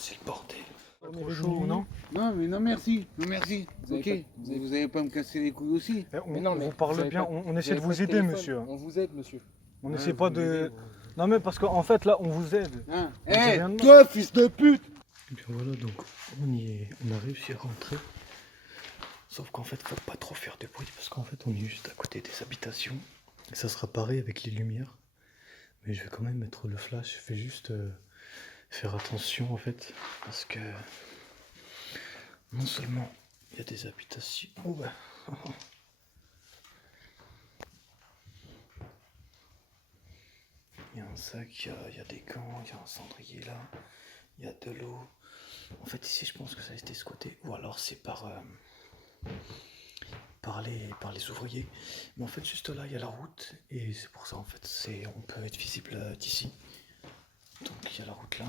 c'est le bordel. Pas trop chaud, non? Non, mais non, merci. Non, merci. Ok. Vous allez pas me casser les couilles aussi. On vous parle bien, on essaie de vous aider, monsieur. On vous aide, monsieur. On Ouais, n'essaie vous pas m'aidez, de... vous. Non mais parce qu'en fait là, on vous aide. Hein On dit rien de mal. toi, fils de pute! Et bien voilà, donc on a réussi à rentrer. Sauf qu'en fait, faut pas trop faire de bruit parce qu'en fait, on est juste à côté des habitations. Et ça sera pareil avec les lumières. Mais je vais quand même mettre le flash. Je vais juste faire attention en fait. Parce que non seulement il y a des habitations. Oh bah. Il y a un sac, il y a des gants, il y a un cendrier là, il y a de l'eau. En fait ici je pense que ça a été squatté. Ou alors c'est par les ouvriers. Mais en fait juste là il y a la route. Et c'est pour ça en fait on peut être visible d'ici. Donc il y a la route là.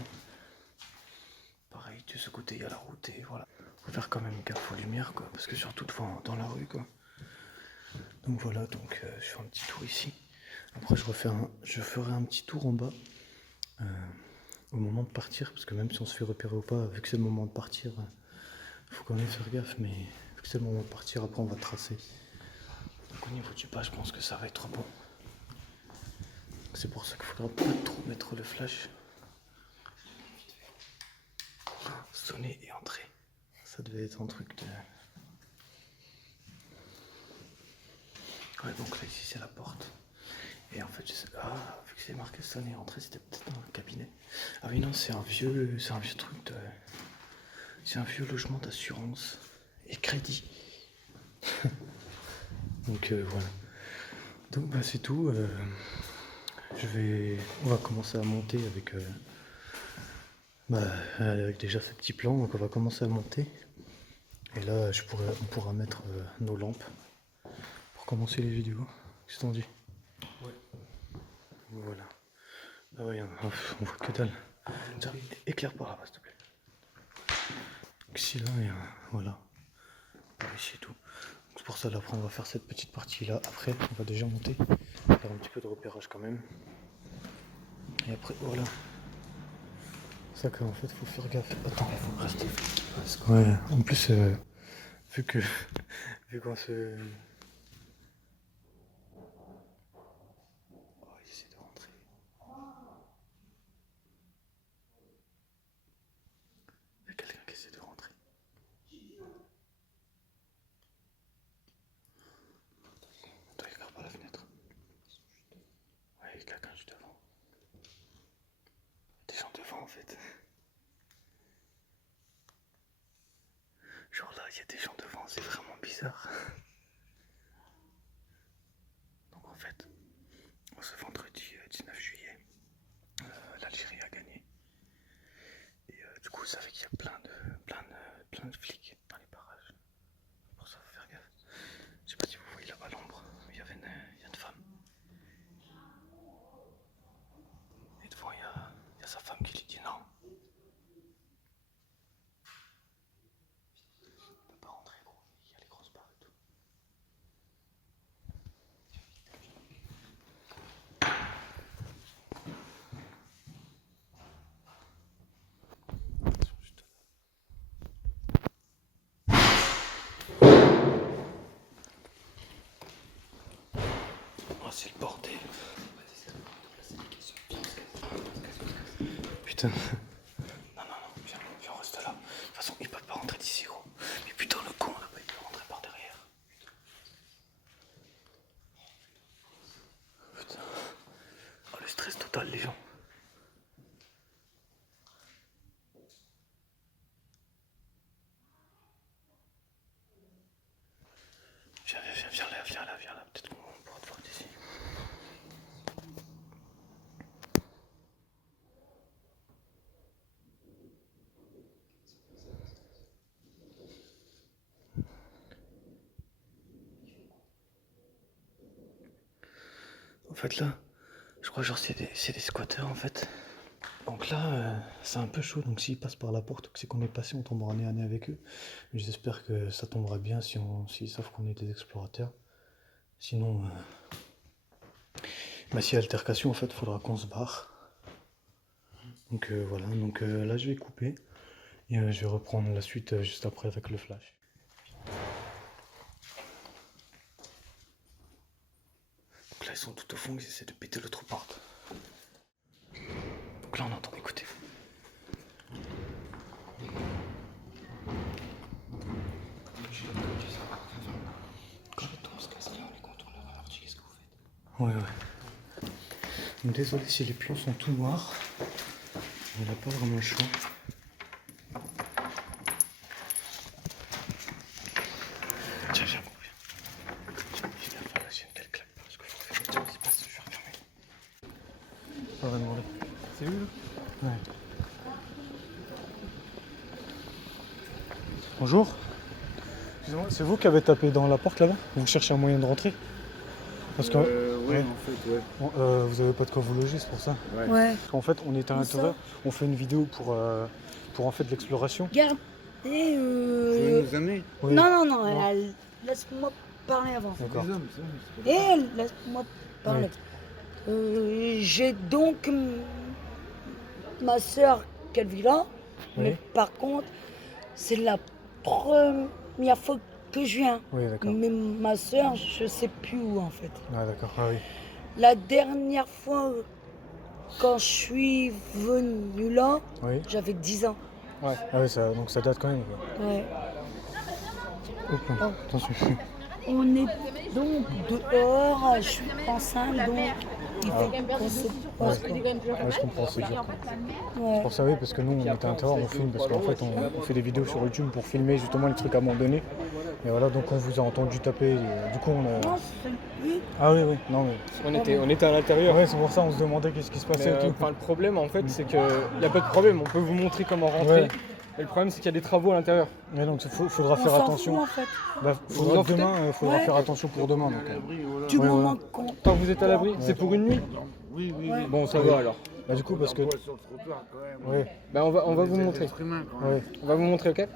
Pareil de ce côté il y a la route et voilà. Faut faire quand même gaffe aux lumières quoi. Parce que surtout dans la rue quoi. Donc voilà, donc je fais un petit tour ici. Après je ferai un petit tour en bas au moment de partir, parce que même si on se fait repérer ou pas, vu que c'est le moment de partir, faut quand même faire gaffe, mais vu que c'est le moment de partir, après on va tracer. Donc au niveau du bas, je pense que ça va être bon. C'est pour ça qu'il faudra pas trop mettre le flash. Sonner et entrer. Ça devait être un truc de... Ouais, donc là ici c'est la porte. Et en fait, je sais, vu que c'est marqué sonner et entrer, c'était peut-être dans le cabinet. Ah oui non, c'est un vieux truc de... C'est un vieux logement d'assurance et crédit. Donc voilà. Donc bah c'est tout. On va commencer à monter avec déjà ce petit plan. Donc on va commencer à monter. Et là, on pourra mettre nos lampes pour commencer les vidéos. Qu'est-ce que t'en dis? Ouais. Voilà. Ah ouais, on voit que dalle. Tiens, éclaire par là-bas, s'il te plaît. Donc ici, là, et voilà. Par ici et tout. Donc c'est pour ça, là, après, on va faire cette petite partie-là. Après, on va déjà monter. Faire un petit peu de repérage quand même. Et après, voilà. C'est ça qu'en fait, faut faire gaffe. Attends, il faut rester flic. Parce que, ouais, en plus, vu qu'on se... Oh, il essaie de rentrer. Il y a quelqu'un qui essaie de rentrer. Toi, il regarde par la fenêtre. Ouais, il y a quelqu'un juste devant. Des gens devant, en fait. Genre là, il y a des gens devant, c'est vraiment bizarre. Donc en fait, ce vendredi 19 juillet, l'Algérie a gagné. Et du coup, ça fait qu'il y a plein de flics dans les parages. Pour ça, faut faire gaffe. Je sais pas si vous voyez là-bas l'ombre, il y a une femme. Et devant, il y a sa femme qui lui dit non. On peut pas rentrer, gros. Il y a les grosses barres et tout. Ils sont juste là. Oh, c'est le bordel. Putain. Non, viens, on reste là. De toute façon, ils peuvent pas rentrer d'ici, gros. Mais putain, le con, on a pas pu rentrer par derrière. Putain. Oh, le stress total, les gens. Viens là. Peut-être qu'on pourra te voir d'ici. En fait, là, je crois genre c'est des squatteurs, en fait. Donc là, c'est un peu chaud, donc s'ils passent par la porte, c'est qu'on est passé, on tombera nez à nez avec eux. Mais j'espère que ça tombera bien s'ils savent qu'on est des explorateurs. Sinon, s'il y a altercation, en fait, il faudra qu'on se barre. Donc voilà, donc là je vais couper. Et je vais reprendre la suite juste après avec le flash. Donc là, ils sont tout au fond, ils essaient de péter l'autre porte. Donc là, on entend, écoutez. Ouais. Donc, désolé si les plans sont tout noirs. On n'a pas vraiment le choix. Tiens, viens. J'ai la chienne qu'elle claque parce qu'il faut faire le petit passe, je vais refermer. Ça va demander. C'est lui là? Ouais. Bonjour. Excusez-moi, c'est vous qui avez tapé dans la porte là-bas? Vous cherchez un moyen de rentrer? Parce que Ouais, ouais. en fait, ouais. Vous avez pas de quoi vous loger, c'est pour ça. Ouais. Parce qu'en fait, on est à l'intérieur, on fait une vidéo pour en fait de l'exploration. Regarde. Vous pouvez nous amener? Oui. Non, laisse-moi parler avant. D'accord. Des hommes, c'est pas Laisse-moi parler. J'ai donc ma soeur qu'elle vit là, Oui. mais par contre, c'est la première fois que je viens. Oui, d'accord. Mais ma soeur, je sais plus où en fait. Ah, d'accord. Ah oui. La dernière fois, quand je suis venue là, Oui. j'avais 10 ans. Ouais. Ah oui, donc ça date quand même. Quoi. Ouais. Oh, attention. On est donc dehors, je suis enceinte, donc il faut qu'on se pose. Ouais, je comprends, c'est dur. Ouais. C'est pour ça, oui, parce que nous, on est à l'intérieur, on filme, parce qu'en fait, on fait des vidéos sur YouTube pour filmer justement les trucs abandonnés. Et voilà, donc on vous a entendu taper, et du coup, on a... Non, c'est lui. Ah oui, non mais... On était à l'intérieur. Ouais, c'est pour ça, on se demandait qu'est-ce qui se passait et tout. Le problème, en fait, c'est qu'il n'y a pas de problème. On peut vous montrer comment rentrer. Ouais. Mais le problème, c'est qu'il y a des travaux à l'intérieur. Mais donc, faudra On faire s'en attention. fout, en fait. Bah, Vous en foutez faudra Ouais. faire attention pour demain. Donc, Tu Ouais, m'en ouais. rends compte. Tant que vous êtes à l'abri, c'est pour une nuit. Oui, oui, Ouais. oui. Bon, ça va alors. Bah, du coup, parce que... On voit sur le trottoir quand même. Ouais, Ben, on va vous Des montrer. êtres humains, quand même. ouais. On va vous montrer, ok?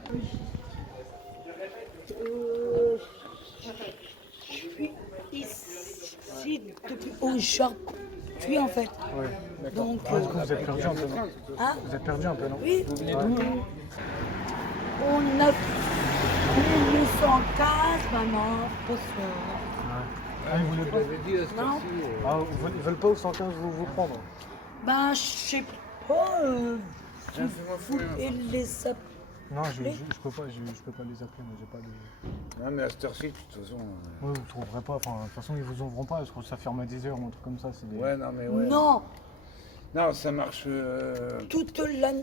Je suis ici depuis aujourd'hui, en fait. Ouais. Donc, Ah, du coup, vous êtes perdu un peu, non? hein, Vous êtes perdu un peu, non? oui, Vous venez d'où? on a 1915, maman, bonsoir. Ah, ils voulaient pas... J'avais dit à cette Non. heure-ci, Ah, ils veulent pas au 115 vous prendre? Ben, je sais pas, tiens, fais-moi vous fumer. et les appeler. Non, je peux pas les appeler, moi j'ai pas de... Non, mais à cette heure-ci, de toute façon. Oui, vous trouverez pas, enfin, de toute façon, ils vous ouvriront pas, parce que ça ferme à 10h ou un truc comme ça, c'est des... Ouais, non, mais ouais. Non, Non, ça marche toute la nuit.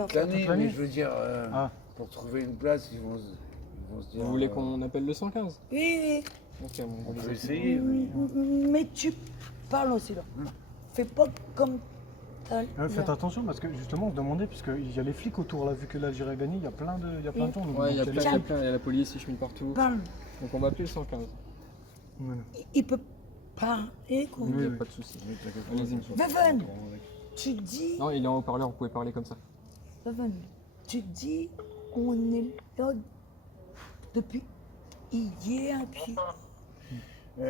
en toute fait. l'année, l'année. mais je veux dire, Ah. pour trouver une place, ils vont se dire. Vous voulez qu'on appelle le 115? Oui, Ok, bon, On on peut les essayer, oui. oui. Mais tu parles aussi là. Fais pas comme t'as. Faites attention, parce que justement, on se demandait, puisqu'il y a les flics autour, là, vu que l'Algérie a gagné, il y a plein de gens. donc Ouais, il y a donc, plein, il y a la police, ils cheminent partout. Parle. Donc on va appeler le 115. Voilà. Il peut parler quoi. Il n'y a pas de souci. Allez-y, monsieur. Veven, tu dis. Non, il est en haut-parleur, vous pouvez parler comme ça. Veven, tu dis on est là depuis hier, puis.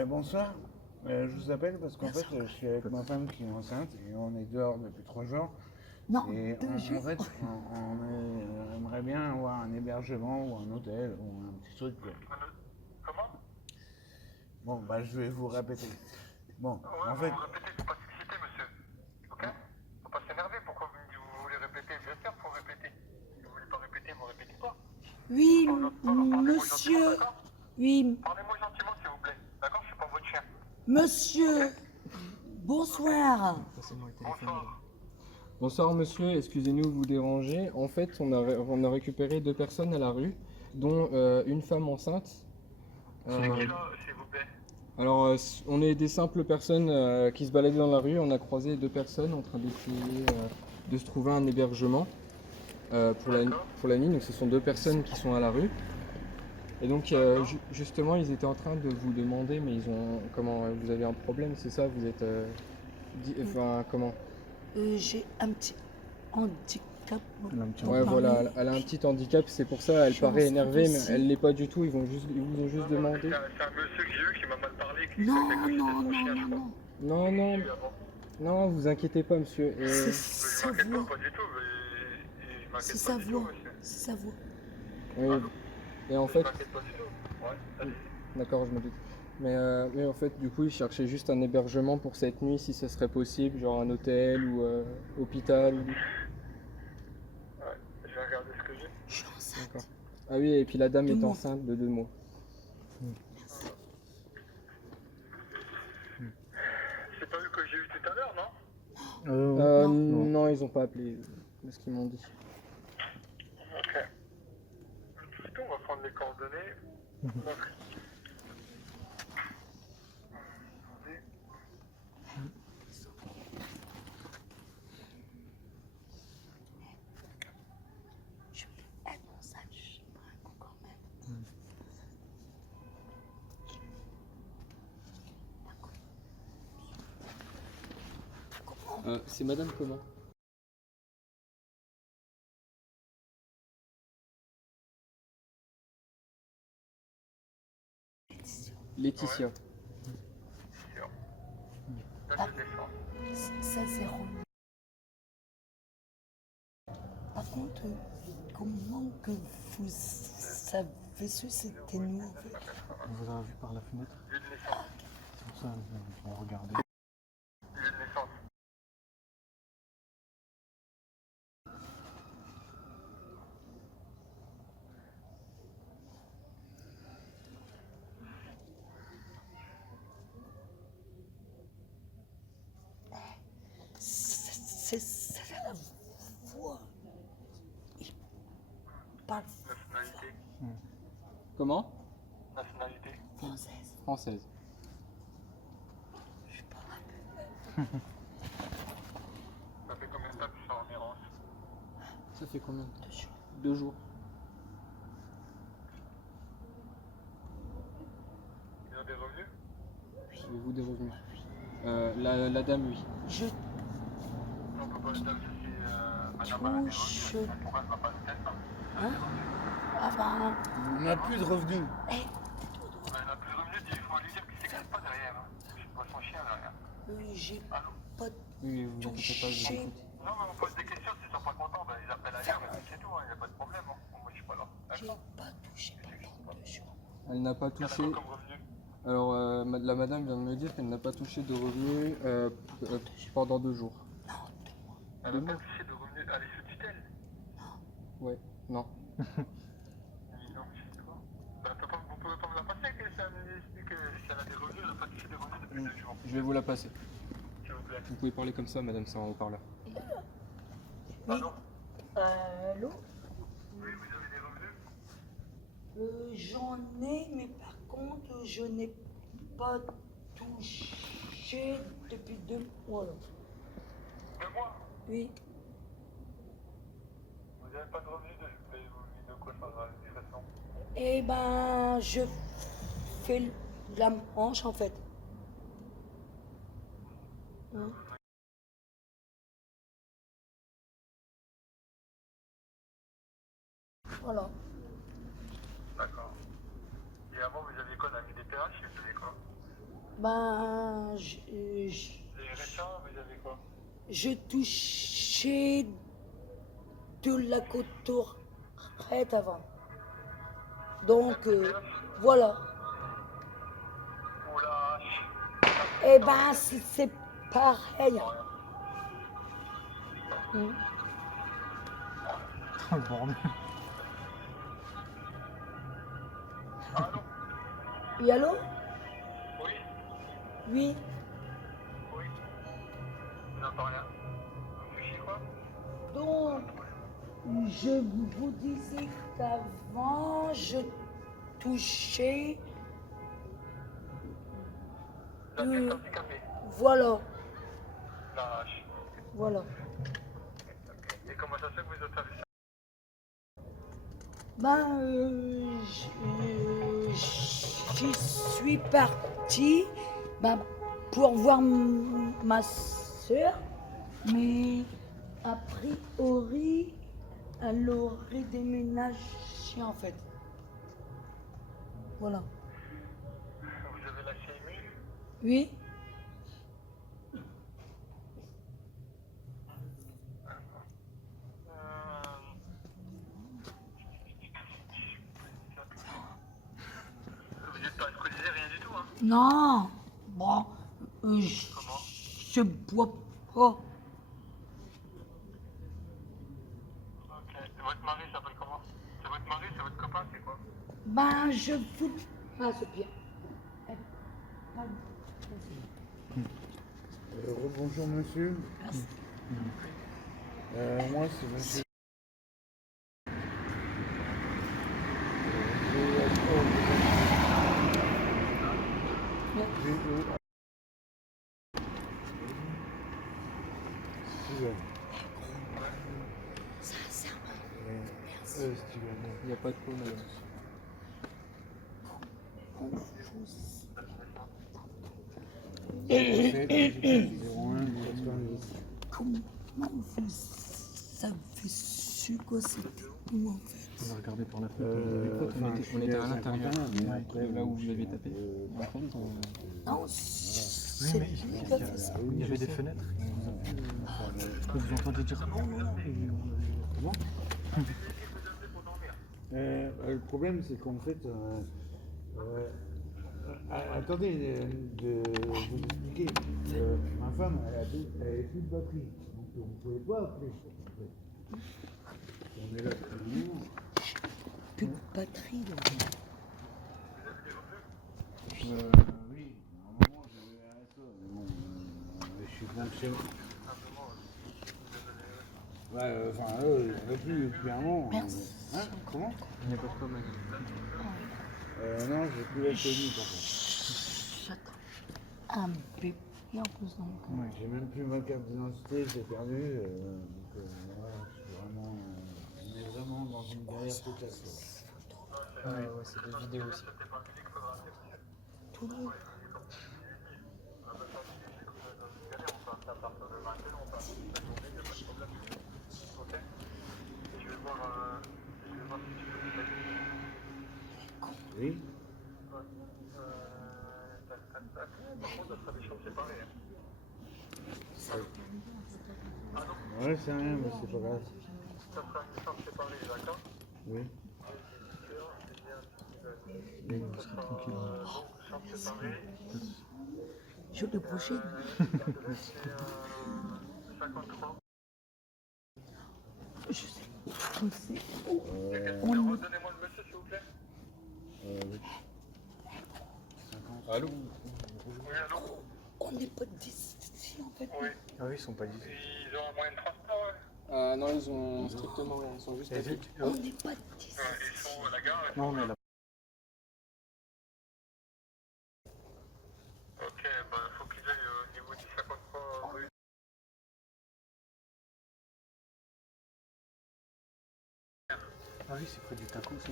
Bonsoir. Je vous appelle parce qu'en fait, je suis avec ma femme qui est enceinte et on est dehors depuis 3 jours. Non, Et deux en jours. fait, on aimerait bien avoir un hébergement ou un hôtel ou un petit truc. Comment? Bon, bah je vais vous répéter. Bon, Ouais, en fait, vous répétez, faut pas s'exciter, monsieur. Ok? Faut pas s'énerver, pourquoi vous voulez répéter? Bien sûr, faut répéter. Si vous voulez pas répéter, vous répétez pas. Oui, Parlez-moi monsieur. gentiment, d'accord? Oui, Parlez-moi gentiment, s'il vous plaît. D'accord? Je suis pas votre chien. monsieur. Bonsoir. Passez-moi le téléphone. Bonsoir. Bonsoir monsieur, excusez-nous de vous déranger. En fait, on a récupéré 2 personnes à la rue, dont une femme enceinte. C'est qui là, s'il vous plaît? Alors, on est des simples personnes qui se baladaient dans la rue. On a croisé 2 personnes en train d'essayer de se trouver un hébergement pour la nuit. Donc, ce sont 2 personnes qui sont à la rue. Et donc, justement, ils étaient en train de vous demander, mais vous avez un problème, c'est ça? Vous êtes, comment? J'ai un petit handicap. Elle a un petit Ouais, voilà, elle a un petit handicap, c'est pour ça, elle Je paraît pense énervée, mais aussi. elle l'est pas du tout. Ils vous ont juste demandé. C'est un monsieur que j'ai eu qui m'a mal parlé, qui Non, pensait que j'étais non, son non, chien, je non, crois. non. Non, non, Oui, avant. non, vous inquiétez pas, monsieur. C'est Je m'inquiète savoir. pas du tout, mais il C'est m'inquiète sa pas du tout, voix. monsieur. C'est sa voix. Oui. Et en Je fait, m'inquiète pas du tout. Ouais, allez. d'accord, je me doute. Mais en fait, du coup, ils cherchaient juste un hébergement pour cette nuit, si ça serait possible, genre un hôtel ou hôpital. Ouais, je vais regarder ce que j'ai. Je suis enceinte. D'accord. Ah oui, et puis la dame 2 est mois. enceinte de 2 mois. C'est pas eux que j'ai eu tout à l'heure, non? Non, ils ont pas appelé, de ce qu'ils m'ont dit. Ok. Plutôt, on va prendre les coordonnées. Donc. Je peux être enceinte. Je sais pas quand même. C'est madame comment? Laetitia. Sûr. Date de naissance. Ça, c'est rond. Par contre, comment que vous savez su c'était nous en fait? On vous a vu par la fenêtre. Lieu de naissance. C'est pour ça on regardait. Lieu de naissance. C'est la voix. Il parle Nationalité. Comment? Nationalité. française. Française. Je parle. Ça fait combien de temps que tu sors en errance? Ça fait combien? 2 jours. 2 jours. Ils ont des revenus? Avez-vous des revenus? La dame, oui. Je On peut pas le dire si madame a des touche. revenus. Pourquoi elle va pas le test? Hein? Enfin. On n'a plus de revenus. Eh, Elle n'a plus de revenus, il faut lui dire qu'il s'écarte pas derrière. Hein. Je vois son chien derrière. j'ai Allô? pas Oui, vous inquiétez pas, je vous touché. écoute. Non, mais on pose des questions, s'ils sont pas contents, ben, ils appellent ailleurs, et puis c'est tout, il n'y a pas de problème. Hein. Moi, je suis pas là. J'ai D'accord? pas touché pendant 2 jours. Elle n'a pas Il y en a touché. quoi comme revenu? Alors, la madame vient de me dire qu'elle n'a pas touché de revenus pendant 2 jours. Non, 2 mois. Elle n'a pas touché de revenus à l'issue tutelle? Ouais, non. Oui, non, je sais pas. Ben, vous pouvez pas me la passer, que ça me dit que si elle a des revenus, elle n'a pas touché des revenus depuis 2 jours. Je vais vous la passer. S'il vous plaît. Vous pouvez parler comme ça, madame, c'est en haut-parleur. Allô? Allô? Oui, vous avez des revenus? J'en ai, mais par contre, je n'ai pas touché depuis 2 mois. 2 mois? Oui. Vous n'avez pas de revenus de quoi ça va, de toute façon? Eh ben, je fais la manche en fait. Hein? Voilà. D'accord. Et avant, vous aviez quoi, la vie des PH? Vous avez quoi? Ben, Les RSA, vous avez quoi? je touchais de la cotorrette avant. Donc, voilà. Ou la H? Eh ben, c'est pareil. Hmm. Le bordel. Allô? Oui, allô? Oui? Oui. Oui? Je n'entends rien. Vous fichez quoi? Donc, je vous disais qu'avant, je touchais La pièce handicapée? voilà, La H. voilà. Et comment ça se fait que vous êtes avec ça? Ben, j'y suis partie ben, pour voir ma soeur, mais a priori, elle aurait déménagé en fait. Voilà. Vous avez la CMU? Oui. Non, bon, je bois pas. Ok. Et votre mari s'appelle comment? C'est votre mari, c'est votre copain, c'est quoi? Ben, je vous... Ah, c'est bien. Bonjour monsieur. Moi c'est monsieur. Il n'y a pas de problème, madame. Comment vous avez su que c'était nous, en fait? On a regardé par la fenêtre. On était à l'intérieur, là où vous avez tapé. En fait, Non, c'est mais lui qui a fait ça. il y avait des fenêtres. Vous entendez dire non, non, non. Comment le problème, c'est qu'en fait, attendez de vous expliquer. Ma femme, elle avait plus de batterie, donc on ne pouvait pas appeler. En fait. On est là depuis longtemps. Plus de batterie, là. Oui, à un moment j'avais un ça, mais bon, je suis fonctionnaire. Ouais, enfin, il n'y en a plus depuis un moment. Hein? Comment? il n'y a pas de problème. Non, j'ai plus la tenue par contre. J'attends un bébé en plus. Donc. J'ai même plus ma carte d'identité, j'ai perdu. Donc voilà, je suis vraiment. On est vraiment dans une galère totale. Ouais, c'est des vidéos aussi. Tout le monde. Oui. Par contre, ça sera des chambres séparées. Ouais, c'est rien, mais c'est pas grave. Ça sera une chambre séparée, d'accord? Oui. Chambre séparée. Je l'ai bougé. C'est 53. Je sais. On sait. Redonnez-moi le monsieur, s'il vous plaît. Oui. Allô? Oui, allô? On n'est pas d'ici, en fait. Oui. Ah oui, ils sont pas d'ici. Ils ont un moyen de transport, ouais. Non, ils ont strictement rien, ils sont juste à pied. On n'est pas d'ici. Ils sont à la gare. Non, mais là. Ok, bah faut qu'ils aillent au niveau du 53 rue. Ah oui, c'est près du taco, ça.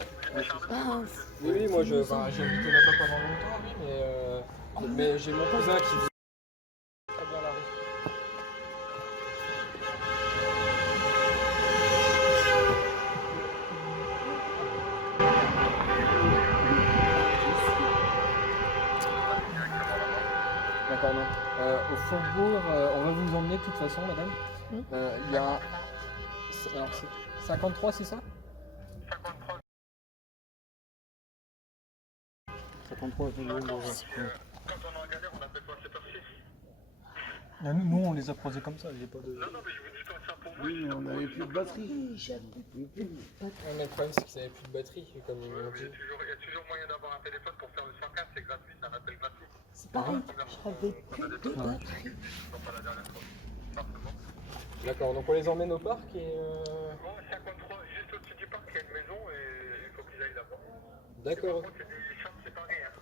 Ah, Oui, moi j'ai habité là-bas pendant longtemps, oui, mais j'ai mon cousin qui vit très bien la rue. D'accord, non. Au Faubourg, on va vous emmener de toute façon, madame. Il y a. Alors, 53, c'est ça? 53. 53 Quand on est en galère, on appelle pas cette heure-ci. Nous, on les a croisés comme ça, il n'y a pas de. Non, mais je vous dis comme ça pour vous. Oui, mais on n'avait plus de batterie. oui, j'avais plus de batterie. Le problème, c'est qu'ils n'avaient plus de batterie, comme ils m'ont Il dit. y a toujours moyen d'avoir un téléphone pour faire le 115, c'est gratuit, c'est un appel gratuit. C'est pareil, j'avais plus de batterie. Pas la dernière fois. Simplement. D'accord, donc on les emmène au parc et. Bon, 53, juste au-dessus du parc, il y a une maison et il faut qu'ils aillent là-bas. D'accord, Par contre, il y a des chambres séparées. Hein.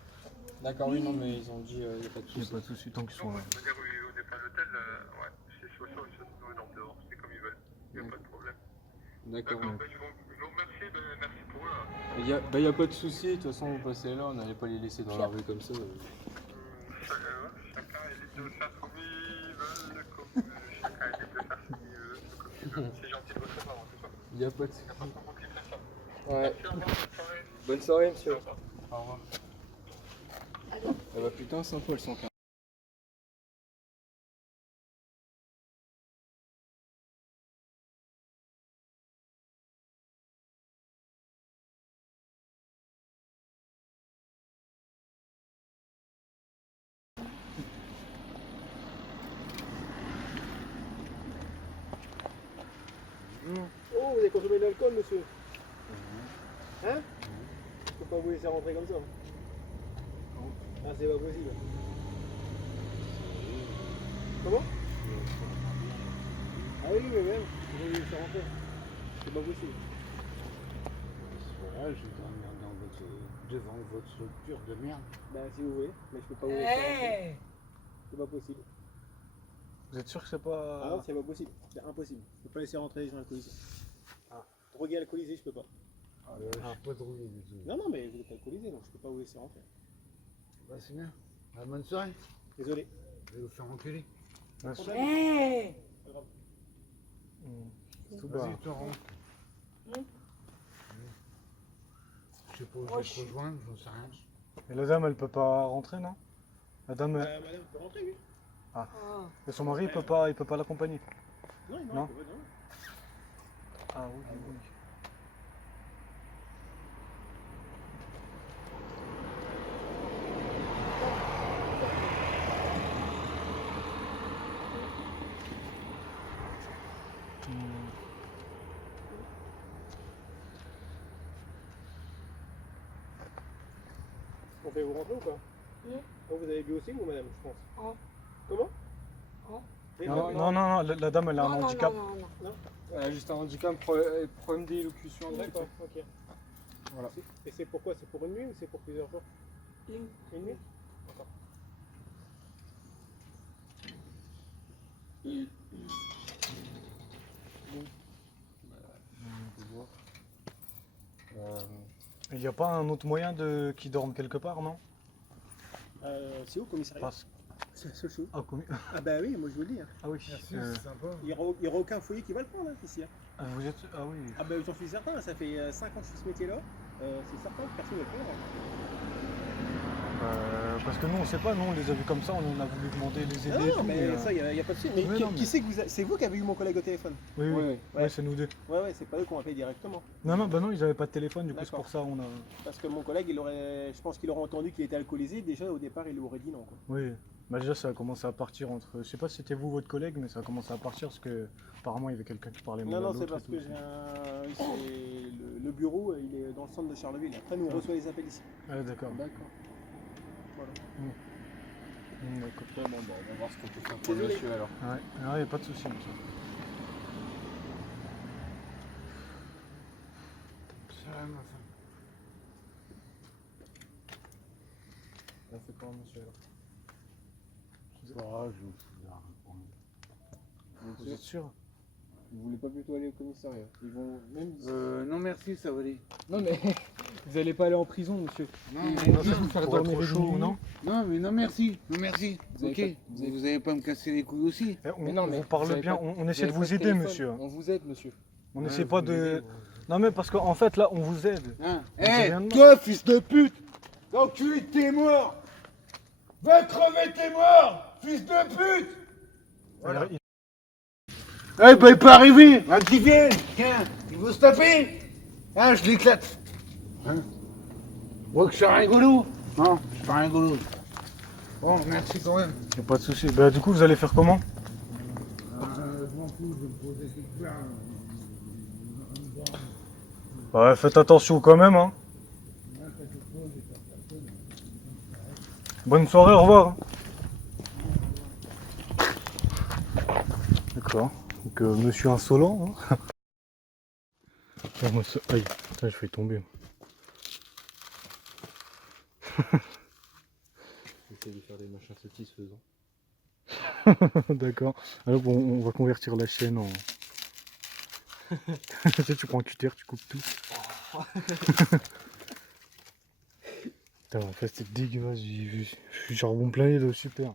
d'accord, oui, non, mais ils ont dit, il n'y a pas de Il n'y a souci. pas de souci tant qu'ils sont Non, là. je veux dire, au départ de l'hôtel, ouais, c'est soit ça ou soit nous dorment dehors, c'est comme ils veulent. Il n'y a pas de problème. D'accord. D'accord, ben, je vous remercie, ben, merci pour eux. Hein. Il n'y a pas de souci, de toute façon, vous passez là, on n'allait pas les laisser dans la rue comme ça. Chacun est libre de faire comme il veut, chacun est libre de faire ce qu'il veut, comme il veut. C'est gentil de votre part, en tout cas. Il n'y a pas de souci. Il n'y a pas beaucoup qui fait ça. Ouais. Merci, au revoir, bonne soirée. Bonne soirée, monsieur. Au revoir. Au revoir. Ah bah putain, sympa le 115. Oh, vous avez consommé de l'alcool, monsieur? Hein? Je peux pas vous laisser rentrer comme ça. Ah, c'est pas possible. Comment? Ah oui, mais même, vous allez laisser rentrer. C'est pas possible. Voilà, je dormir devant votre structure de merde. Bah, si vous voulez, mais je peux pas vous laisser rentrer. Eh, C'est pas possible. Vous êtes sûr que c'est Ah non, pas... c'est pas possible. C'est impossible. Je peux pas laisser rentrer les gens alcoolisés. Ah. Drogués alcoolisés, je peux pas. Je suis pas drogué du tout. Non, non, mais vous êtes alcoolisé, donc je peux pas vous laisser rentrer. Bah, c'est bien. Ah, bonne soirée. Désolé. Je vais vous faire enculer. eh. Tout bas. Vas-y, toi, rentre. Je sais pas où je Oh, vais je- te rejoindre, j'en sais rien. Et la dame, elle peut pas rentrer, non? La dame... Madame peut rentrer, oui. Ah. Et son mari, il peut pas l'accompagner? Non, il Non. peut pas, non. Ah oui, oui. On fait vous rentrer ou pas? Oh, vous avez bu aussi, vous, madame, je pense. Oh. Comment? Oh. Oui, Non, bah, non, non, la dame, elle a un Non, non, handicap. non, non, non. Elle a juste un handicap, problème d'élocution. D'accord, ok. Voilà. Et c'est pourquoi? C'est pour une nuit ou c'est pour plusieurs jours? Une nuit? D'accord. Il n'y a pas un autre moyen de qu'ils dorment quelque part, non? C'est au commissariat. Parce- C'est la seule chose. Ah, Ah bah oui, moi je vous le dis. Hein. ah oui. Merci, euh, c'est sympa. Il n'y aura aucun foyer qui va le prendre hein, ici. Hein. vous êtes... Ah oui. Ah bah j'en suis certain, ça fait 5 ans que je fais ce métier-là. C'est certain que personne ne le prend. Parce que nous, on sait pas, nous, on les a vus comme ça, on a voulu demander les aider. Non, et non, tout, mais ça, il n'y a pas de souci. Mais Ouais, qui, non, mais- qui c'est que vous c'est vous qui avez eu mon collègue au téléphone? Oui, oui, Ouais, ouais, c'est nous deux. Ouais, c'est pas eux qu'on appelé directement. Non, non, bah non, ils avaient pas de téléphone, du coup, c'est D'accord. pour ça, on a... Parce que mon collègue, je pense qu'il aurait entendu qu'il était alcoolisé. Déjà au départ, il aurait dit non. Quoi. Oui, bah déjà, ça a commencé à partir entre... Je sais pas si c'était vous, votre collègue, mais ça a commencé à partir parce que, apparemment, il y avait quelqu'un qui parlait mal Non, à non, l'autre c'est et parce tout. que le bureau, il est dans le centre de Charleville. Après, nous, on reçoit les appels ici. Ah, d'accord. D'accord. D'accord. Ok, bon, bah, on va voir ce qu'on peut faire pour le Désolé. monsieur alors. Ouais, il n'y a pas de souci, monsieur. Ça va, ma femme. On fait quoi, monsieur alors? Ah, je me fous de la réponse. Vous Monsieur, êtes sûr? vous voulez pas plutôt aller au commissariat? Ils vont même. Non, merci, ça va aller. Non, mais vous allez pas aller en prison, monsieur. Non, Ils mais vont non, juste vous faire Pour être dormir trop une chaud, nuit. non? non, mais non, merci. Non, merci. Vous avez Ok. pas- Vous allez pas me casser les couilles aussi. Eh, on, Mais non, mais on parle vous avez bien, pas- on essaie de avez vous pas de aider, téléphone. monsieur. On vous aide, monsieur. On Ouais, n'essaie vous pas m'aidez, de... ouais. Non, mais parce qu'en fait, là, on vous aide. Hein On dit rien de mal. toi, fils de pute! L'enculé, t'es mort! Va crever, t'es mort! Fils de pute! Voilà. Il- Eh ben, il peut arriver! Un qui vient! Tiens, il veut se taper! Hein, je l'éclate! Hein? Moi que je suis un rigolo! Non, je suis pas un rigolo. Bon, merci quand même. y a pas de souci. Bah, du coup, vous allez faire comment? Je m'en fous, je vais me poser quelque part. Ouais, faites attention quand même, hein. Bonne soirée, au revoir. D'accord. Donc, monsieur insolent, hein. Oh, moi, aïe, putain, je vais tomber. J'essaie de faire des machins satisfaisants. D'accord. Alors, bon, on va convertir la chaîne en... Tu sais, tu prends un cutter, tu coupes tout. Putain, en fait, c'est dégueulasse. J'ai vu charbon plein les deux, super.